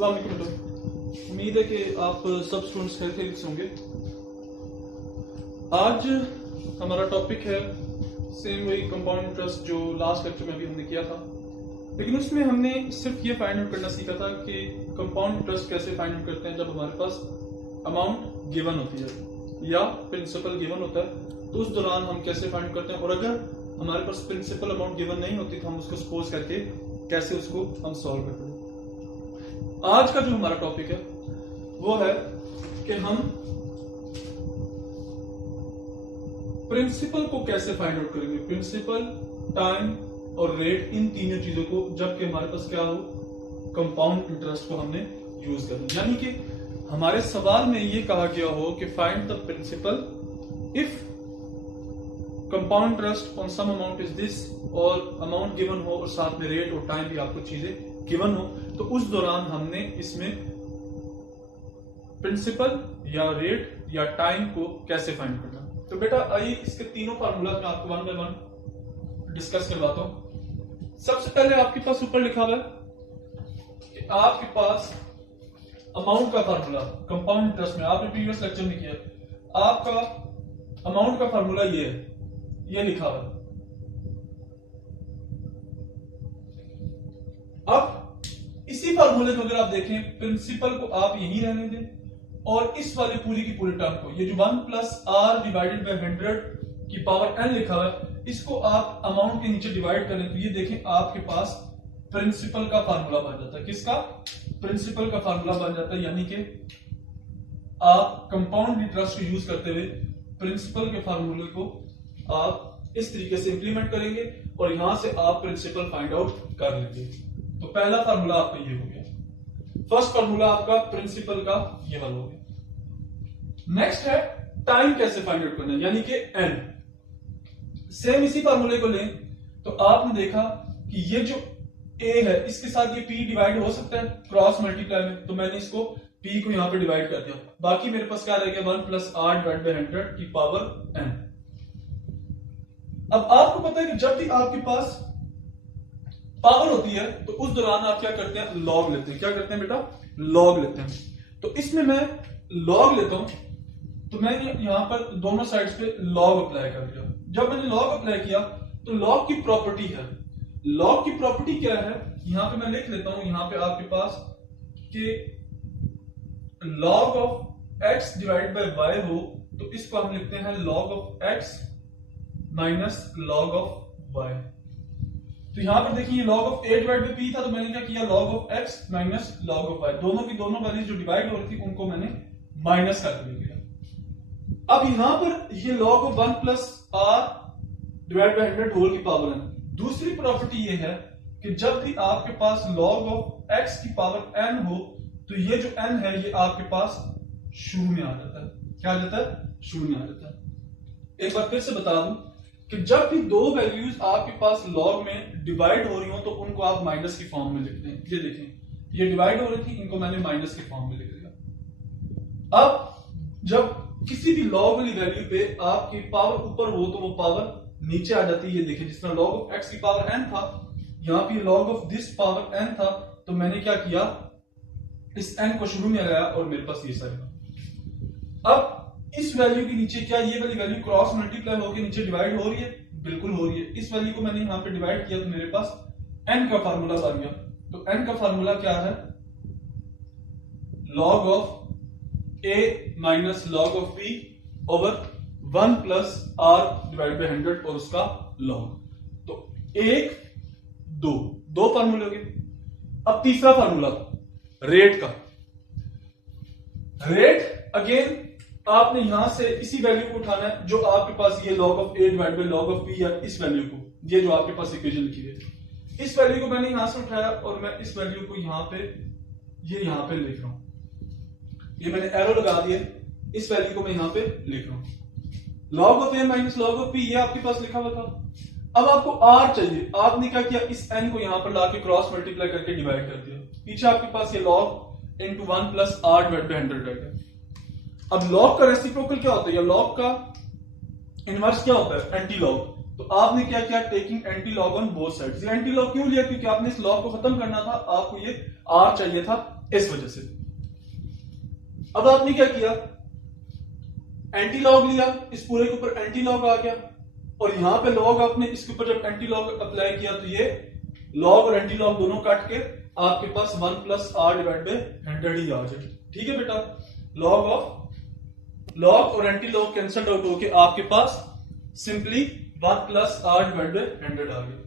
अस्सलाम वालेकुम। उम्मीद है कि आप सब स्टूडेंट्स हेल्थी होंगे। आज हमारा टॉपिक है सेम वही कंपाउंड इंटरेस्ट जो लास्ट लेक्चर में भी हमने किया था, लेकिन उसमें हमने सिर्फ ये फाइंड आउट करना सीखा था कि कंपाउंड इंटरेस्ट कैसे फाइंड आउट करते हैं जब हमारे पास अमाउंट गिवन होती है या प्रिंसिपल गिवन होता है, तो उस दौरान हम कैसे फाइंड आउट करते हैं। और अगर हमारे पास प्रिंसिपल अमाउंट गिवन नहीं होती तो हम उसको सपोज करके कैसे उसको हम सॉल्व करते हैं। आज का जो हमारा टॉपिक है वो है कि हम प्रिंसिपल को कैसे फाइंड आउट करेंगे। प्रिंसिपल, टाइम और रेट, इन तीनों चीजों को जबकि हमारे पास क्या हो, कंपाउंड इंटरेस्ट को हमने यूज करना। यानी कि हमारे सवाल में ये कहा गया हो कि find the principal if compound interest on some amount is this, और अमाउंट गिवन हो और साथ में रेट और टाइम भी आपको चीजें गिवन हो, तो उस दौरान हमने इसमें प्रिंसिपल या रेट या टाइम को कैसे फाइंड करना। तो बेटा आइए इसके तीनों फार्मूला मैं आपको वन बाय वन डिस्कस करवाता हूं। सबसे पहले आपके पास ऊपर लिखा हुआ है कि आपके पास अमाउंट का फार्मूला कंपाउंड इंटरेस्ट में आपने प्रीवियस लेक्चर में किया, आपका अमाउंट का फार्मूला ये है, ये लिखा हुआ है। अब इसी फार्मूले को अगर आप देखें, प्रिंसिपल को आप यहीं रहने दें और इस वाली पूरी की पूरी टर्म को, ये जो 1 प्लस आर डिवाइडेड बाय 100 की पावर n लिखा हुआ है, इसको आप अमाउंट के नीचे डिवाइड करें तो ये देखें आपके पास प्रिंसिपल का फार्मूला बन जाता है। किसका? प्रिंसिपल का फार्मूला बन जाता है। यानी कि आप कंपाउंड इंटरेस्ट को यूज करते हुए प्रिंसिपल के फार्मूले को आप इस तरीके से इंप्लीमेंट करेंगे और यहां से आप प्रिंसिपल फाइंड आउट कर लेंगे। तो पहला फार्मूला आपका ये हो गया, फर्स्ट फार्मूला आपका प्रिंसिपल का ये वाला हो गया। नेक्स्ट है टाइम कैसे फाइंड आउट करना है, यानी कि n। सेम इसी फार्मूले को लें तो आपने देखा कि ये जो a है इसके साथ ये p डिवाइड हो सकता है क्रॉस मल्टीप्लाई में, तो मैंने इसको p को यहां पे डिवाइड कर दिया। बाकी मेरे पास क्या रह गया, 1 प्लस आर डिवाइड बाय 100 की पावर n। अब आपको पता है कि जब भी आपके पास पावर होती है तो उस दौरान आप क्या करते हैं, लॉग लेते हैं। क्या करते हैं बेटा, लॉग लेते हैं। तो इसमें मैं लॉग लेता हूं, तो मैंने यहां पर दोनों साइड्स पे लॉग अप्लाई कर दिया। जब मैंने लॉग अप्लाई किया तो लॉग की प्रॉपर्टी है, लॉग की प्रॉपर्टी क्या है, यहां पे मैं लिख लेता हूं। यहां पे आपके पास कि log of x divide by y हो तो इसको हम लिखते हैं log of x minus log of y। तो यहां पर देखिए log of a divide by p था, तो मैंने क्या किया, log of x minus log of y। दोनों की दोनों वैल्यूज जो डिवाइड हो रही थी उनको मैंने माइनस कर दिया। अब यहां पर ये log of 1 plus are divide by 100 whole की पावर n। दूसरी प्रॉपर्टी ये है कि जब भी आपके पास लॉग ऑफ x की पावर n हो तो ये जो n है ये आपके पास शून्य आ जाता है। क्या आ जाता है, शून्य आ जाता है। एक बार फिर से बता दूं कि जब भी दो वैल्यूज आपके पास लॉग में डिवाइड हो रही हो तो उनको आप माइनस की फॉर्म में लिखते हैं। ये देखें, ये डिवाइड हो रही थी, इनको मैंने माइनस की फॉर्म में लिख दिया। अब जब किसी भी लॉग वाली वैल्यू पे आपकी पावर ऊपर हो तो वो पावर नीचे आ जाती है। ये देखें, जिस तरह लॉग ऑफ x की पावर n था, यहां पे log of this power n था, तो मैंने क्या किया, इस n को शुरू में लगाया और मेरे पास ये सारा। अब इस वैल्यू के नीचे क्या ये वाली वैल्यू क्रॉस मल्टीप्लाई होकर नीचे डिवाइड हो रही है, बिल्कुल हो रही है। इस वैल्यू को मैंने यहां पे डिवाइड किया तो मेरे पास n का फार्मूला बन गया। तो n का फार्मूला क्या है, log of a minus log of b over 1 plus are divide by 100 और उसका लॉग। तो 1 2 दो फार्मूले हो गए। अब तीसरा फार्मूला रेट का। रेट अगेन आपने यहां से इसी वैल्यू को उठाना है जो आपके पास ये log of a divide by log of b, या इस वैल्यू को, ये जो आपके पास इक्वेशन लिखी है, इस वैल्यू को मैंने यहां से उठाया और मैं इस वैल्यू को यहां पे यहां पे लिख रहा हूं। ये मैंने एरो लगा दिया, इस वैल्यू को मैं यहां पे लिख रहा हूं। Log of a minus log of b ये आपके पास लिखा हुआ था। अब आपको r चाहिए, आपने क्या किया, इस n को यहां पर लाके क्रॉस मल्टीप्लाई करके डिवाइड कर दिया। पीछे आपके पास ये log into 1 plus r divide by 100 रह गया। अब लॉग का रेसिप्रोकल क्या होता है, या लॉग का इनवर्स क्या होता है, एंटी लॉग। तो आपने क्या किया, taking anti log on both sides. Anti log क्यों लिया, क्योंकि आपने इस लॉग को खत्म करना था, आपको ये r चाहिए था इस वजह से। अब आपने क्या किया, एंटी लॉग लिया, इस पूरे के ऊपर एंटी लॉग आ गया, और यहां पे लॉग आपने इसके ऊपर जब एंटी लॉग अप्लाई किया तो ये लॉग और एंटी लॉग दोनों काट के आपके पास 1 प्लस आर डिवाइड बाई 100 ही आ जाए। ठीक है बेटा, लॉग और एंटी लॉग कैंसल आउट होके आपके पास simply 1 plus are divide by 100 आ गया।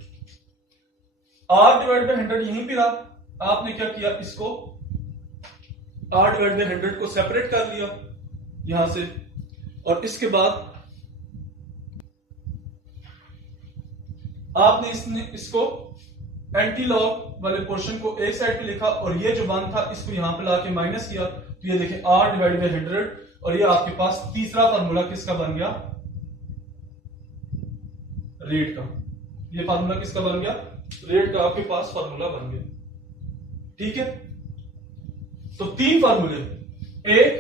आर डिवाइड बाई 100 यहीं पे रहा, आपने क्या किया, इसको आर डिवाइड बाई 100 को सेपरेट कर लिया यहां से, और इसके बाद आपने इसको एंटी लॉग वाले पोर्शन को एक साइड पे लिखा, और ये जो 1 था इसको यहां पे लाके माइनस किया, तो ये देखें आर डिवाइड बाई 100, और ये आपके पास तीसरा फार्मूला किसका बन गया, रेट का। ये फार्मूला किसका बन गया, रेट का आपके पास फार्मूला बन गया। ठीक है, तो 3 फार्मूले, 1,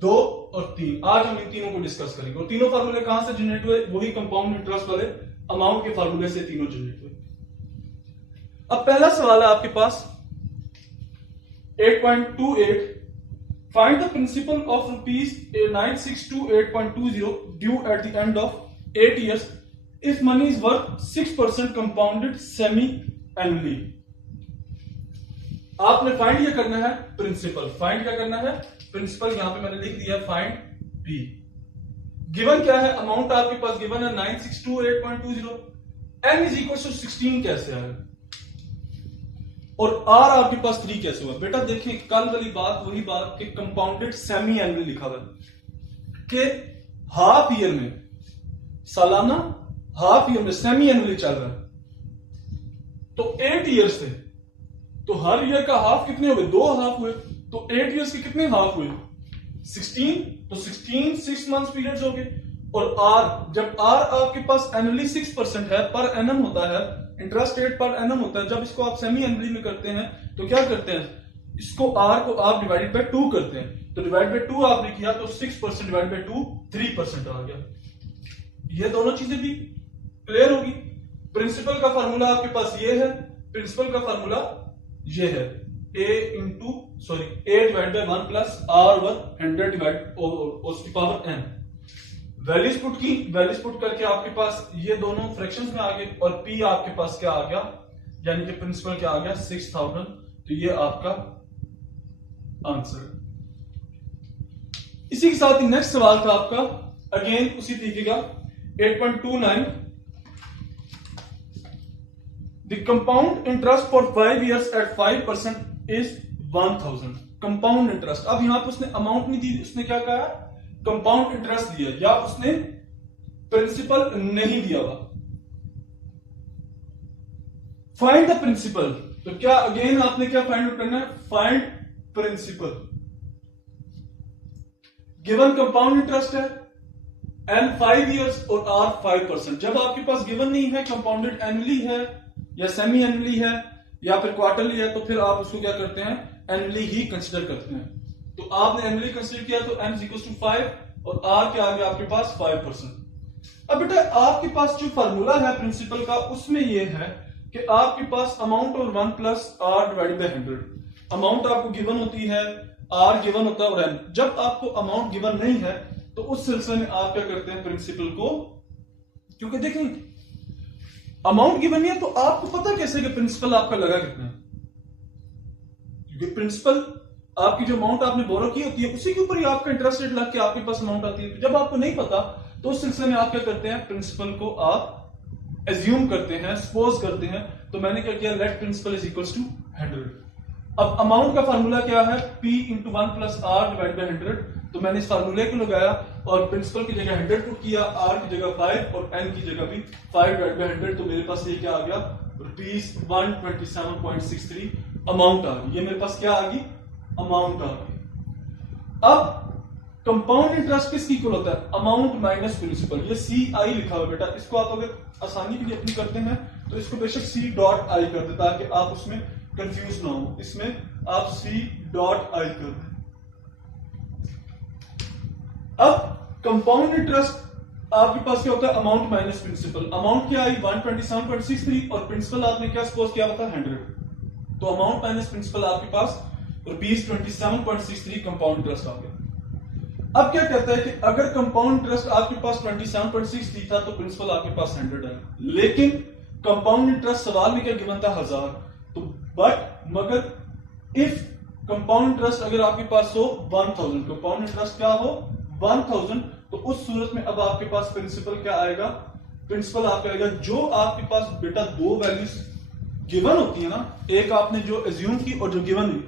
2 और 3, आज हम इन तीनों को डिस्कस करेंगे। और तीनों फार्मूले कहां से जनरेट हुए, वही कंपाउंड इंटरेस्ट वाले अमाउंट के फार्मूले से तीनों जनरेट हुए। अब पहला सवाल है आपके पास 8.28, find the principle of ₹9628.20 due at the end of 8 years if money is worth 6% compounded semi annually. आपने फाइंड ये करना है प्रिंसिपल, फाइंड क्या करना है, प्रिंसिपल। यहां पे मैंने लिख दिया फाइंड पी। गिवन क्या है, अमाउंट आपके पास गिवन है 9628.20, n इज इक्वल टू 16 कैसे आएगा, और r आपके पास 3 कैसे हुआ। बेटा देखें, कल वाली बात वही बात कि कंपाउंडेड सेमी एनुअली लिखा हुआ है कि हाफ ईयर में, सालाना हाफ ईयर में सेमी एनुअली चल रहा है, तो 8 ईयर्स थे, तो हर ईयर का हाफ कितने हो गए, 2 हाफ हुए, तो 8 ईयर्स के कितने हाफ हुए, 16, तो 16 6 मंथ्स पीरियड्स हो गए। और आर, जब आर आपके पास एनुअली 6% है, पर एनम होता है, इंटरेस्ट रेट पर एनम होता है, जब इसको आप सेमी एनुअली में करते हैं तो क्या करते हैं, इसको आर को आप डिवाइडेड बाय 2 करते हैं, तो डिवाइड बाय 2 आपने किया तो 6% डिवाइड बाय 2 3% आ गया। ये दोनों चीजें भी क्लियर होगी। प्रिंसिपल का फार्मूला आपके पास ये है, प्रिंसिपल का फार्मूला ये है, a divide by 1 plus r1 100 divide उसकी पावर n। वैल्यूज पुट की, वैल्यूज पुट करके आपके पास ये दोनों फ्रैक्शंस में आ गए, और p आपके पास क्या आ गया, यानी कि प्रिंसिपल क्या आ गया 6000, तो ये आपका आंसर। इसी के साथ ही नेक्स्ट सवाल था आपका, अगेन उसी तरीके का 8.29, the compound interest for 5 years at 5% is 1000। Compound interest, अब यहां पर उसने अमाउंट नहीं दी, उसने क्या कहा, कंपाउंड इंटरेस्ट दिया, या उसने प्रिंसिपल नहीं दिया हुआ। फाइंड द प्रिंसिपल, तो क्या अगेन आपने क्या फाइंड आउट करना है, find principal. Given compound interest है, एन 5 years और आर 5%। जब आपके पास गिवन नहीं है, कंपाउंडेड एनुअली है या सेमी एनुअली है या फिर क्वार्टरली है, तो फिर आप उसको क्या करते हैं, एनुअली ही कंसिडर करते हैं। तो आपने एनुअली कंसिडर किया तो n इक्वल टू 5 और r क्या आ गया आपके पास 5%। अब बेटा आपके पास जो फार्मूला है प्रिंसिपल का, उसमें यह है कि आपके पास अमाउंट और 1 plus r divided by 100। Amount आपको गिवन होती है, r गिवन होता है और n। जब आपको अमाउंट गिवन नहीं है तो उस सिलसिले में आप क्या करते हैं, प्रिंसिपल को, क्योंकि देखें अमाउंट गिवन नहीं है तो आपको पता कैसे कि प्रिंसिपल आपका लगा कितना है, क्योंकि प्रिंसिपल आपकी जो अमाउंट आपने बोरो की होती है उसी के ऊपर ही आपका इंटरेस्ट रेट लग के आपके पास अमाउंट आती है। जब आपको नहीं पता तो उस सिलसिले में आप क्या करते हैं, प्रिंसिपल को आप एज्यूम करते हैं, सपोज करते हैं। तो मैंने क्या किया, let principal is equal to 100। अब अमाउंट का फार्मूला क्या है, p into 1 plus are divide by 100। तो मैंने इस फार्मूले को लगाया और प्रिंसिपल की जगह 100 पुट किया, r की जगह 5 और n की जगह भी 5 डिवाइड बाई 100। तो मेरे पास ये क्या आ गया, ₹127.63 अमाउंट आ गई। ये मेरे पास क्या आ गई, अमाउंट आ गई। अब कंपाउंड इंटरेस्ट किसकी इक्वल होता है, अमाउंट माइनस प्रिंसिपल। ये CI लिखा हुआ बेटा, इसको आप अगर आसानी के लिए अपनी करते हैं तो इसको बेशक C.I कर दे ताकि आप उसमें कंफ्यूज ना हो। इसमें आप C.I कर दें। अब कंपाउंड इंटरेस्ट आपके पास क्या होता है, अमाउंट माइनस प्रिंसिपल। अमाउंट क्या आई 127.63 और प्रिंसिपल आपने क्या सपोज किया था 100। तो अमाउंट माइनस प्रिंसिपल आपके पास ₹27.63 कंपाउंड इंटरेस्ट आ गया। अब क्या कहता है कि अगर कंपाउंड इंटरेस्ट आपके पास 27.63 था तो प्रिंसिपल आपके पास 100 है, लेकिन कंपाउंड इंटरेस्ट सवाल में क्या गिवन था 1000, तो मगर इफ कंपाउंड इंटरेस्ट अगर आपके पास हो 1000, कंपाउंड इंटरेस्ट क्या हो 1000, तो उस सूरत में अब आपके पास प्रिंसिपल क्या आएगा, प्रिंसिपल आपका आएगा जो आपके पास बेटा दो वैल्यूज गिवन होती है ना, एक आपने जो एज्यूम की और जो गिवन हुई,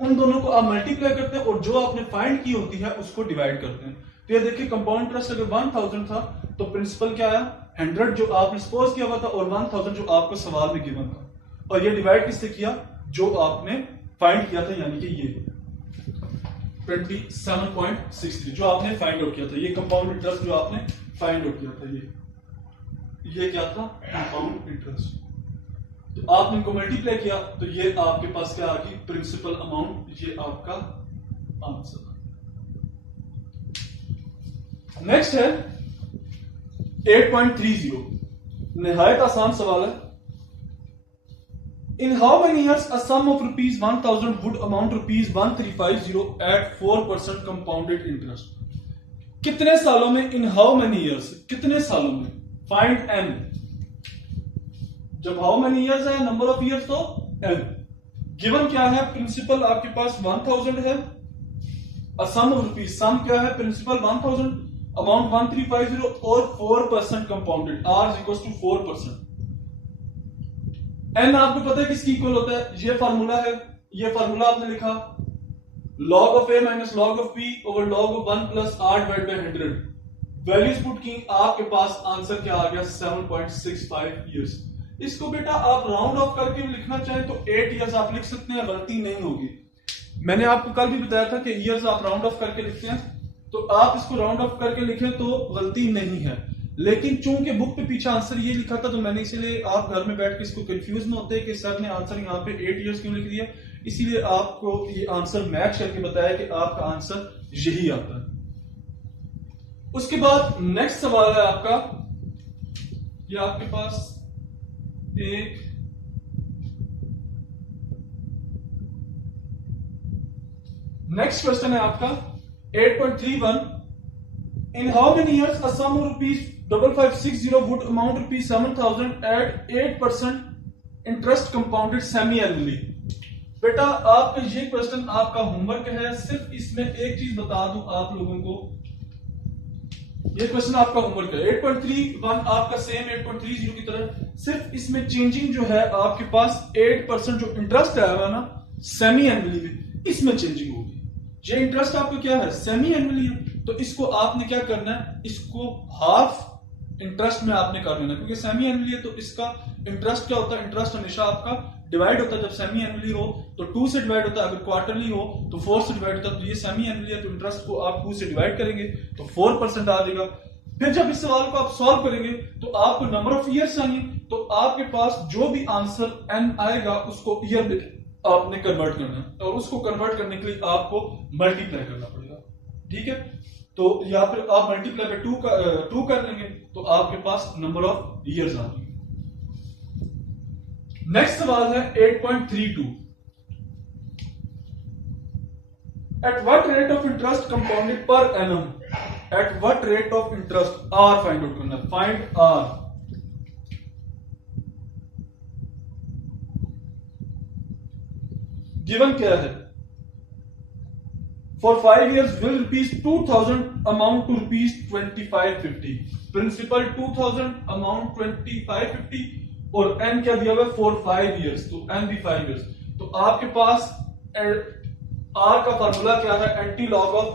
उन दोनों को आप मल्टीप्लाई करते हैं और जो आपने फाइंड की होती है उसको डिवाइड करते हैं। तो ये देखिए कंपाउंड इंटरेस्ट अगर 1000 था तो प्रिंसिपल क्या आया 100 जो आपने सपोज किया हुआ था और 1000 जो आपको सवाल में गिवन था, और ये डिवाइड किससे किया जो आपने फाइंड किया था, यानी कि ये 27.63 जो आपने फाइंड आउट किया था, ये कंपाउंड इंटरेस्ट जो आपने फाइंड आउट किया था, ये क्या था कंपाउंड इंटरेस्ट। तो आपने इनको मल्टीप्लाई किया तो ये आपके पास क्या आ गई प्रिंसिपल अमाउंट, ये आपका आंसर। नेक्स्ट है 8.30, निहायत आसान सवाल है। In how many years a sum of ₹1000 would amount ₹1350 at 4% compounded interest? कितने सालों में, in how many years, कितने सालों में, find n, जब how many years है नंबर ऑफ years तो n, गिवन क्या है प्रिंसिपल आपके पास 1000 है, a sum of rupees, सम क्या है प्रिंसिपल 1000, अमाउंट 1350 और 4% compounded, r is equals to 4%। n आपको पता है किसकी इक्वल होता है, ये फार्मूला है, ये फार्मूला आपने लिखा log of a minus log of b over log of 1 plus r divide by 100, values put की, आपके पास आंसर क्या आ गया 7.65 इयर्स। इसको बेटा आप राउंड ऑफ करके लिखना चाहें तो 8 इयर्स आप लिख सकते हैं, गलती नहीं होगी। मैंने आपको कल भी बताया था कि इयर्स आप राउंड ऑफ करके लिखते हैं, तो आप इसको राउंड ऑफ करके लिखें तो गलती नहीं है, लेकिन चूंकि बुक पे पीछे आंसर ये लिखा था तो मैंने इसीलिए, आप घर में बैठ के इसको कंफ्यूज न होते कि सर ने आंसर यहाँ पे 8 इयर्स क्यों लिख दिया, इसीलिए आपको ये आंसर मैच करके बताया कि आपका आंसर यही आता है। उसके बाद नेक्स्ट सवाल है आपका, ये आपके पास एक नेक्स्ट क्वेश्चन है आपका 8.31, in how many years a sum of ₹5560 would amount ₹7000 at 8% interest compounded semi annually. बेटा आपका ये क्वेश्चन आपका होमवर्क है, सिर्फ इसमें एक चीज बता दूं आप लोगों को, ये क्वेश्चन आपका होमवर्क है 8.31 आपका सेम 8.30 की तरह, सिर्फ इसमें चेंजिंग जो है आपके पास 8% जो इंटरेस्ट आया हुआ ना सेमी एनुअली में, इसमें चेंजिंग होगी। ये इंटरेस्ट आपका क्या है सेमी एनुअली है, तो इसको आपने क्या करना है, इसको हाफ इंटरेस्ट में आपने कर लेना, क्योंकि सेमी एनुअली है तो इसका इंटरेस्ट क्या होता है, इंटरेस्ट हमेशा आपका डिवाइड होता है, जब सेमी एनुअली हो तो 2 से डिवाइड होता है, अगर क्वार्टरली हो तो 4 से डिवाइड होता है, तो ये सेमी एनुअली है तो इंटरेस्ट को आप 2 से डिवाइड करेंगे तो 4% आ जाएगा। फिर जब इस सवाल को आप सॉल्व करेंगे तो आपको नंबर ऑफ ईयर्स आएंगे, तो आपके पास जो भी आंसर n आएगा उसको ईयर में आपने कन्वर्ट करना है, और उसको कन्वर्ट करने के लिए आपको मल्टीप्लाई करना पड़ेगा, ठीक है। तो यहाँ पे आप मल्टीप्लाई पे 2 कर लेंगे तो आपके पास नंबर ऑफ ईयर्स आ जाएंगे। नेक्स्ट सवाल है 8.32, at what rate of interest compounded per annum, at what rate of interest, r find out करना है, फाइंड आर। गिवन क्या है, for 5 years will ₹2000 amount to ₹2550, principal 2000 amount 2550 और n क्या दिया हुआ है for 5 years, तो n भी 5 years। तो आपके पास r का फार्मूला क्या है, anti log of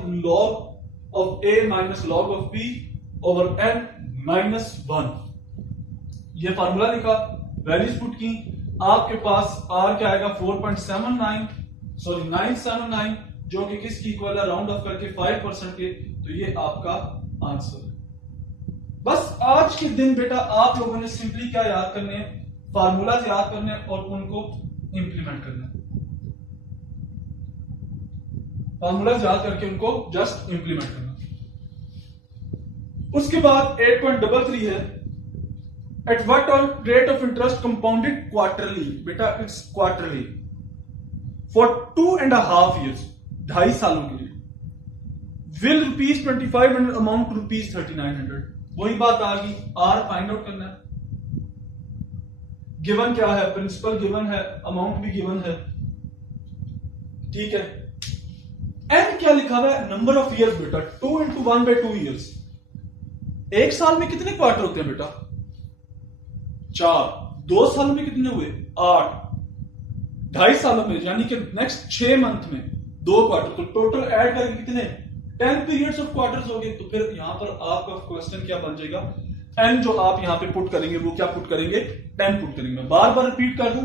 a minus log of b over n minus 1, ये फार्मूला लिखा, वैल्यूज पुट की, आपके पास r क्या आएगा 979 जो कि किसकी इक्वल है, राउंड ऑफ करके 5% के, तो ये आपका आंसर है। बस आज के दिन बेटा आप लोगों ने सिंपली क्या याद करने हैं, फार्मूला याद करने हैं और उनको इंप्लीमेंट करना है, फार्मूला याद करके उनको जस्ट इंप्लीमेंट करना। उसके बाद 8.33 है, eight what rate of interest compounded quarterly, बेटा इट्स क्वार्टरली फॉर 2.5 years, 2.5 सालों के लिए, विल ₹2500 अमाउंट टू ₹3900। वही बात आ गई, आर फाइंड आउट करना है। गिवन क्या है, प्रिंसिपल गिवन है, अमाउंट भी गिवन है, ठीक है। एन क्या लिखा हुआ है, नंबर ऑफ ईयर्स बेटा, 2 × 1/2 ईयर्स। एक साल में कितने क्वार्टर होते हैं बेटा, 4। 2 सालों में कितने हुए, 8। 2.5 सालों में यानी कि नेक्स्ट 6 मंथ में 2 क्वार्टर, तो टोटल ऐड करके कितने, 10 पीरियड्स ऑफ क्वार्टर्स हो गए। तो फिर यहां पर आपका क्वेश्चन क्या बन जाएगा, एन जो आप यहां पे पुट करेंगे वो क्या पुट करेंगे, 10 पुट करेंगे। मैं बार बार रिपीट कर दूं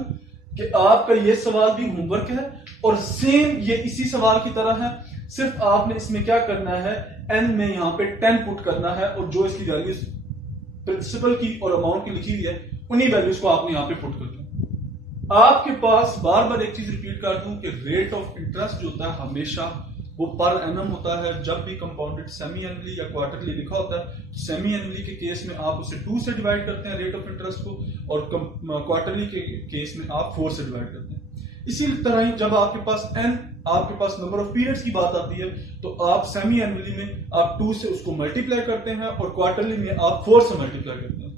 कि आपका ये सवाल भी होमवर्क है और सेम ये इसी सवाल की तरह है, सिर्फ आपने इसमें क्या करना है, एन में यहां पे 10 पुट करना है और जो इसकी वैल्यूज प्रिंसिपल की और अमाउंट की लिखी हुई है उन्हीं वैल्यूज को आपने यहां पे पुट कर दिया। आपके पास बार बार एक चीज रिपीट कर दूं कि रेट ऑफ इंटरेस्ट जो होता है हमेशा वो पर एनम होता है। जब भी कंपाउंडेड सेमी एनुअली या क्वार्टरली लिखा होता है, सेमी एनुअली के केस में आप उसे 2 से डिवाइड करते हैं रेट ऑफ इंटरेस्ट को, और क्वार्टरली के केस में आप 4 से डिवाइड करते हैं। इसी तरह ही जब आपके पास एन, आपके पास नंबर ऑफ पीरियड्स की बात आती है, तो आप सेमी एनुअली में आप 2 से उसको मल्टीप्लाई करते हैं और क्वार्टरली में आप 4 से मल्टीप्लाई करते हैं।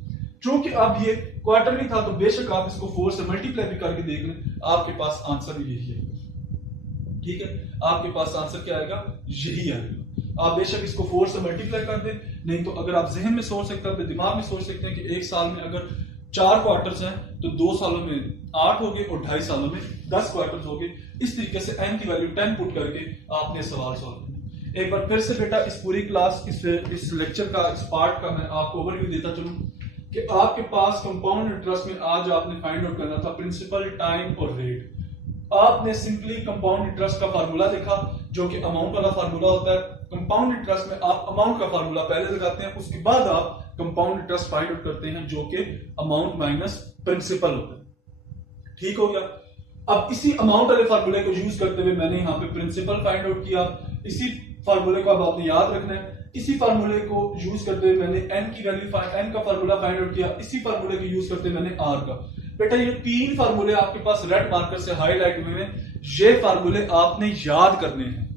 क्योंकि अब ये क्वार्टरली था तो बेशक आप इसको 4 से मल्टीप्लाई भी करके देख लें, आपके पास आंसर यही है, ठीक है। आपके पास आंसर क्या आएगा, यही आएगा। आप बेशक इसको 4 से मल्टीप्लाई कर दें, नहीं तो अगर आप जहन में सोच सकते हैं, अपने दिमाग में सोच सकते हैं कि एक साल में अगर 4 क्वार्टर्स हैं तो 2 सालों में 8 हो गए और 2.5 सालों में 10 क्वार्टर्स हो गए। इस तरीके से एन की वैल्यू 10 पुट करके आपने सवाल सॉल्व करना। एक बार फिर से बेटा इस पूरी क्लास, इस लेक्चर का, इस पार्ट का मैं आपको ओवरव्यू देता चलूं कि आपके पास कंपाउंड इंटरेस्ट में आज आपने फाइंड आउट करना था प्रिंसिपल, टाइम और रेट। आपने सिंपली कंपाउंड इंटरेस्ट का फार्मूला देखा जो कि अमाउंट वाला फार्मूला होता है। कंपाउंड इंटरेस्ट में आप अमाउंट का फार्मूला पहले लगाते हैं, उसके बाद आप कंपाउंड इंटरेस्ट फाइंड आउट करते हैं जो कि अमाउंट माइनस प्रिंसिपल होता है, ठीक हो गया। अब इसी अमाउंट वाले फार्मूले को यूज करते हुए मैंने यहां पे प्रिंसिपल फाइंड आउट किया। इसी फार्मूले को अब आपने याद रखना है। इसी फार्मूले को यूज करते हुए मैंने एन की वैल्यू, एन का फार्मूला फाइंड आउट किया। इसी फार्मूले को यूज करते हुए मैंने आर का। बेटा ये 3 फार्मूले आपके पास रेड मार्कर से हाईलाइट हुए हैं, ये फार्मूले आपने याद करने हैं।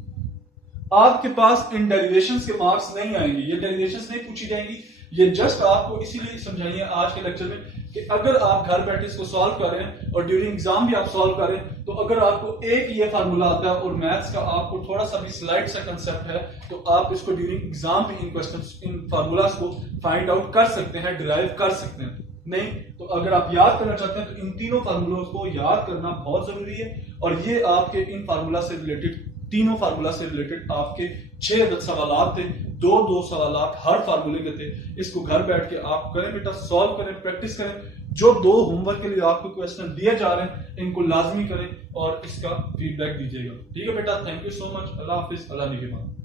आपके पास इन डेरिवेशंस के मार्क्स नहीं आएंगे, ये डेरिवेशंस नहीं पूछी जाएंगी। ये जस्ट आपको इसीलिए समझाइए आज के लेक्चर में कि अगर आप घर बैठे इसको सॉल्व करें और ड्यूरिंग एग्जाम भी आप सॉल्व करें, तो अगर आपको एक ये फार्मूला आता है और मैथ्स का आपको थोड़ा सा भी स्लाइड सा कंसेप्ट है, तो आप इसको ड्यूरिंग एग्जाम भी इन क्वेश्चंस, इन फार्मूलाज को फाइंड आउट कर सकते हैं, डिराइव कर सकते हैं। नहीं तो अगर आप याद करना चाहते हैं तो इन तीनों फार्मूलों को याद करना बहुत जरूरी है। और ये आपके इन फार्मूला से रिलेटेड, तीनों फार्मूला से रिलेटेड आपके 6 अदद सवाल थे, 2 सवाल हर फार्मूले के थे। इसको घर बैठ के आप करें बेटा, सॉल्व करें, प्रैक्टिस करें। जो 2 होमवर्क के लिए आपको क्वेश्चन दिए जा रहे हैं इनको लाजमी करें और इसका फीडबैक दीजिएगा, ठीक है बेटा। Thank you so much. Allah हाफिज, अल्लाह निगहबान।